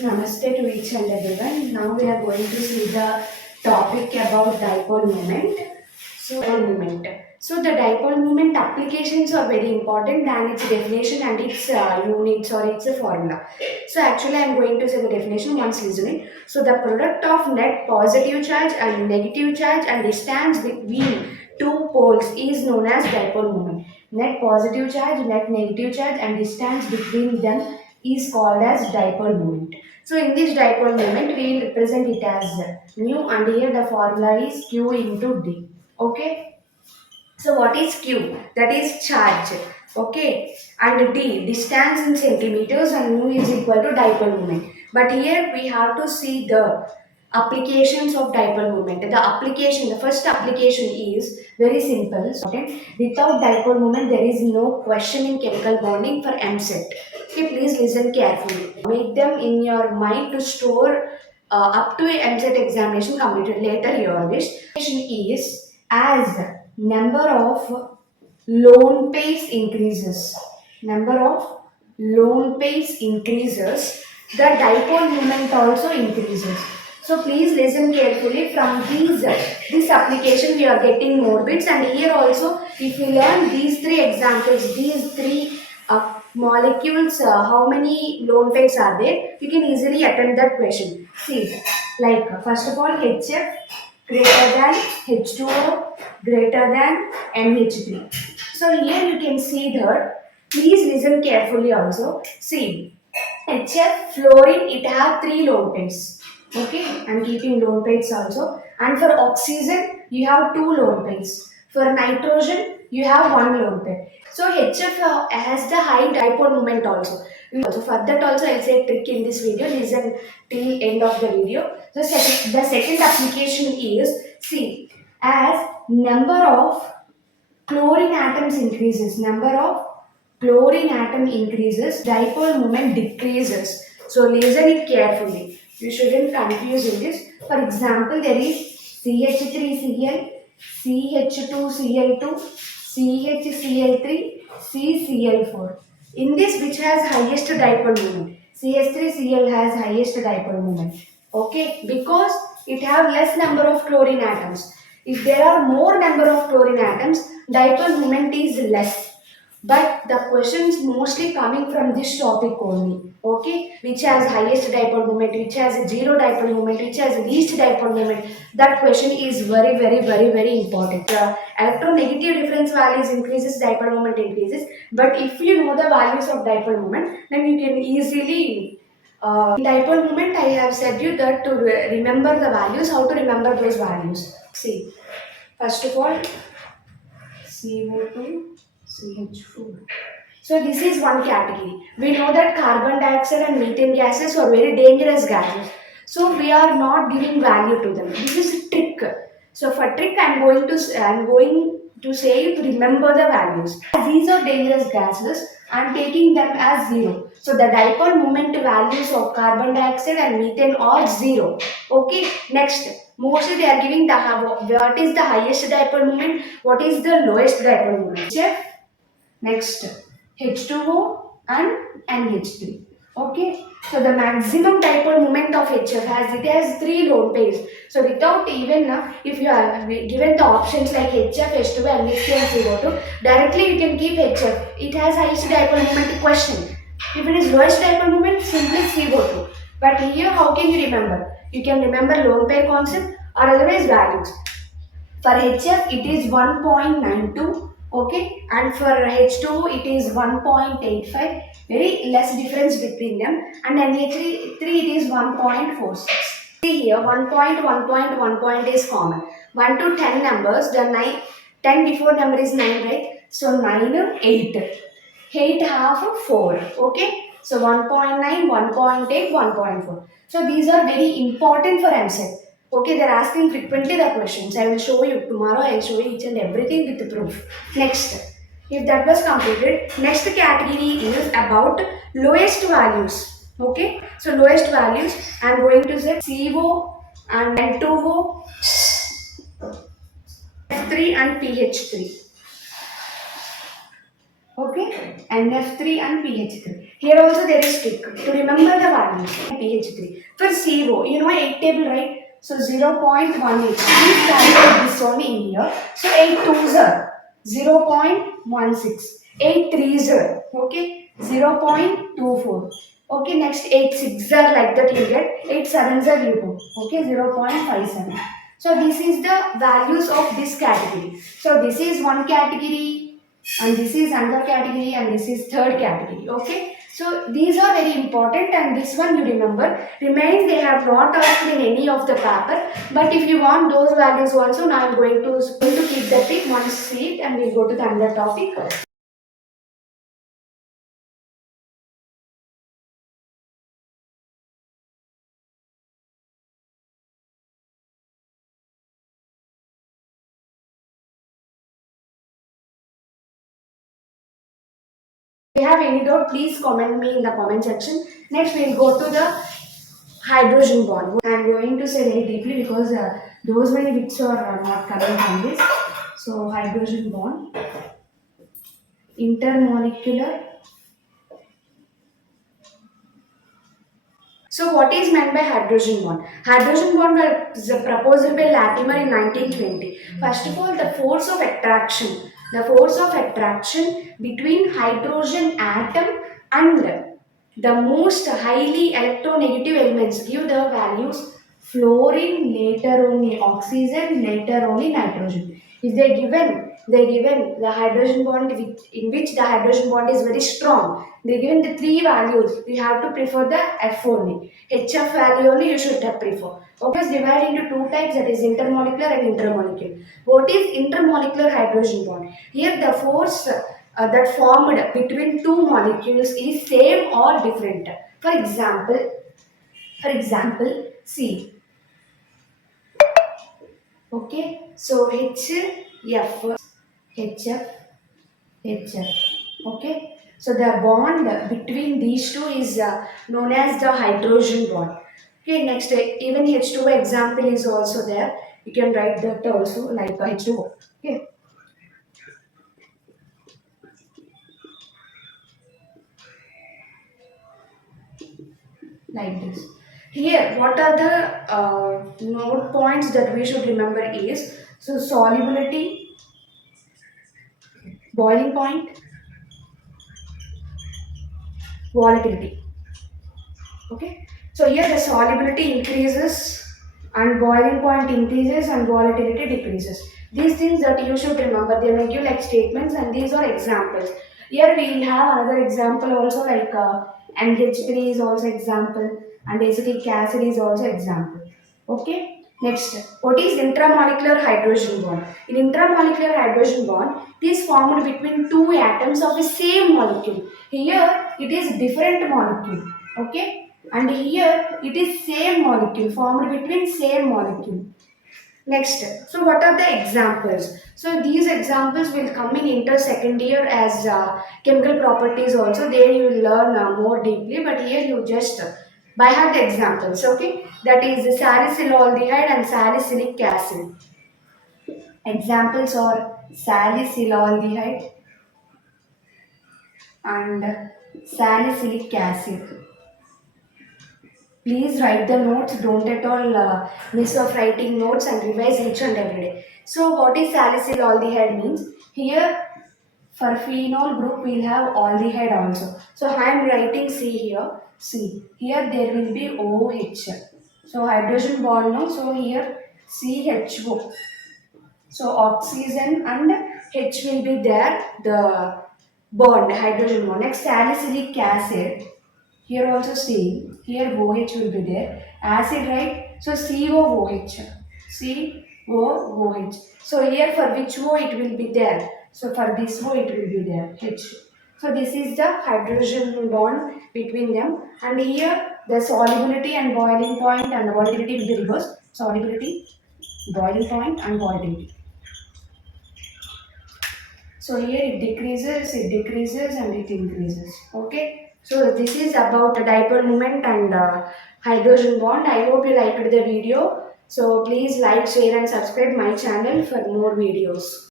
Namaste to each and everyone. Now we are going to see the topic about dipole moment. So the dipole moment applications are very important than its definition and its units or its formula. So actually I am going to say the definition once listening. So the product of net positive charge and negative charge and distance between two poles is known as dipole moment. Net positive charge, net negative charge and distance between them is called as dipole moment. So in this dipole moment, we will represent it as mu, and here the formula is Q into D. Okay. So what is Q? That is charge. Okay. And D, distance in centimeters, and mu is equal to dipole moment. But here we have to see the applications of dipole moment. The first application is very simple. Okay. Without dipole moment, there is no question in chemical bonding for Eamcet. Okay, please listen carefully. Make them in your mind to store up to a Eamcet examination completed later your wish. Is as number of loan pays increases. Number of loan pays increases. The dipole moment also increases. So please listen carefully. From this application we are getting more bits, and here also if you learn these three examples, these three molecules, how many lone pairs are there, you can easily attempt that question. See, like first of all HF greater than H2O greater than NH3. So here you can see that, please listen carefully also. See, HF fluorine, it have three lone pairs. Okay, I'm keeping lone pairs also. And for oxygen, you have two lone pairs. For nitrogen, you have one lone pair. So HF has the high dipole moment also. Also for that also I'll say a trick in this video. Listen till end of the video. The second application is, see, as number of chlorine atoms increases, dipole moment decreases. So listen it carefully. You shouldn't confuse in this. For example, there is CH3Cl, CH2Cl2, CHCl3, CCl4. In this, which has highest dipole moment? CH3Cl has highest dipole moment. Okay, because it have less number of chlorine atoms. If there are more number of chlorine atoms, dipole moment is less. But the questions mostly coming from this topic only. Okay, which has highest dipole moment, which has zero dipole moment, which has least dipole moment. That question is very important. The electronegative difference values increases, dipole moment increases. But if you know the values of dipole moment, then you can easily in dipole moment, I have said you that to remember the values, how to remember those values. See, first of all, CO2, CH4. So this is one category. We know that carbon dioxide and methane gases are very dangerous gases. So we are not giving value to them. This is a trick. So for trick, I'm going to say you to remember the values. As these are dangerous gases, I'm taking them as zero. So the dipole moment values of carbon dioxide and methane are zero. Okay. Next, mostly they are giving the what is the highest dipole moment, what is the lowest dipole moment. Check. Next, H2O and NH3. Okay, so the maximum dipole moment of HF has three lone pairs. So without even if you are given the options like HF, H2O, NH3 and CO2, directly you can keep HF. It has highest dipole moment question. If it is lowest dipole moment, simply CO2. But here, how can you remember? You can remember lone pair concept or otherwise values. For HF, it is 1.92. Okay, and for H2 it is 1.85, very less difference between them, and NH3 it is 1.46. See here, 1 is common. 1 to 10 numbers, the 10 before number is 9, right? So 9, 8. 8 half 4. Okay, so 1.9, 1.8, 1.4. So these are very important for Eamcet. Okay, they're asking frequently the questions. I will show you tomorrow. I will show you each and everything with the proof. Next, if that was completed, next category is about lowest values. Okay, so lowest values, I am going to say CO and N2O, F3 and PH3. Okay, NF3 and PH3. Here also there is trick to remember the values. pH3. For CO, you know 8 table, right? So 0.18. Please calculate this only in here. So 8 twos are 0.16. 8 threes are, okay, 0.24. Okay, next 8 sixes are like that you get. 8 sevens are you go. Okay, 0.57. So this is the values of this category. So this is one category, and this is another category, and this is third category. Okay, so these are very important, and this one you remember. Remains they have not asked in any of the paper, but if you want those values also, now I'm going to keep that in one sheet, and we'll go to the another topic. If you have any doubt, please comment me in the comment section. Next we'll go to the hydrogen bond. I'm going to say very deeply because those many bits are not coming from this. So hydrogen bond, intermolecular. So what is meant by hydrogen bond? Hydrogen bond was proposed by Latimer in 1920. First of all, the force of attraction between hydrogen atom and the most highly electronegative elements give the values fluorine, later only oxygen, later only nitrogen. If they given the hydrogen bond in which the hydrogen bond is very strong, they given the three values. You have to prefer the F only. HF value only you should prefer. Okay, it's divided into two types, that is intermolecular and intramolecular. What is intermolecular hydrogen bond? Here the force that formed between two molecules is same or different. For example, C. Okay, so HF, HF, HF. Okay, so the bond between these two is known as the hydrogen bond. Okay, next even H2O example is also there. You can write that also like H2O. Okay, like this. Here, what are the note points that we should remember is, so solubility, boiling point, volatility. Okay, so here the solubility increases and boiling point increases and volatility decreases. These things that you should remember, they may give like statements, and these are examples. Here we will have another example also, like NH3 is also example, and acetic acid is also example. Okay, next, what is intramolecular hydrogen bond? In intramolecular hydrogen bond, it is formed between two atoms of the same molecule. Here it is different molecule. Okay, and here it is same molecule formed between same molecule. Next, so what are the examples? So these examples will come in inter second year as chemical properties also. There you will learn more deeply, but here you just by heart the examples. Okay, that is salicylaldehyde and salicylic acid. Examples are salicylaldehyde and salicylic acid. Please write the notes. Don't at all miss of writing notes and revise each and every day. So what is salicylaldehyde means? Here for phenol group we'll have aldehyde also. So I am writing C here. C. Here there will be OH. So hydrogen bond no. So here CHO. So oxygen and H will be there. The bond, hydrogen bond. Next salicylic acid. Here also same. Here OH will be there. Acid, right? So COOH. COOH. So here for which O it will be there. So for this O it will be there. H. So this is the hydrogen bond between them. And here the solubility and boiling point and volatility will be reversed. Solubility, boiling point and volatility. So here it decreases and it increases. Okay. So this is about the dipole moment and hydrogen bond. I hope you liked the video. So please like, share and subscribe my channel for more videos.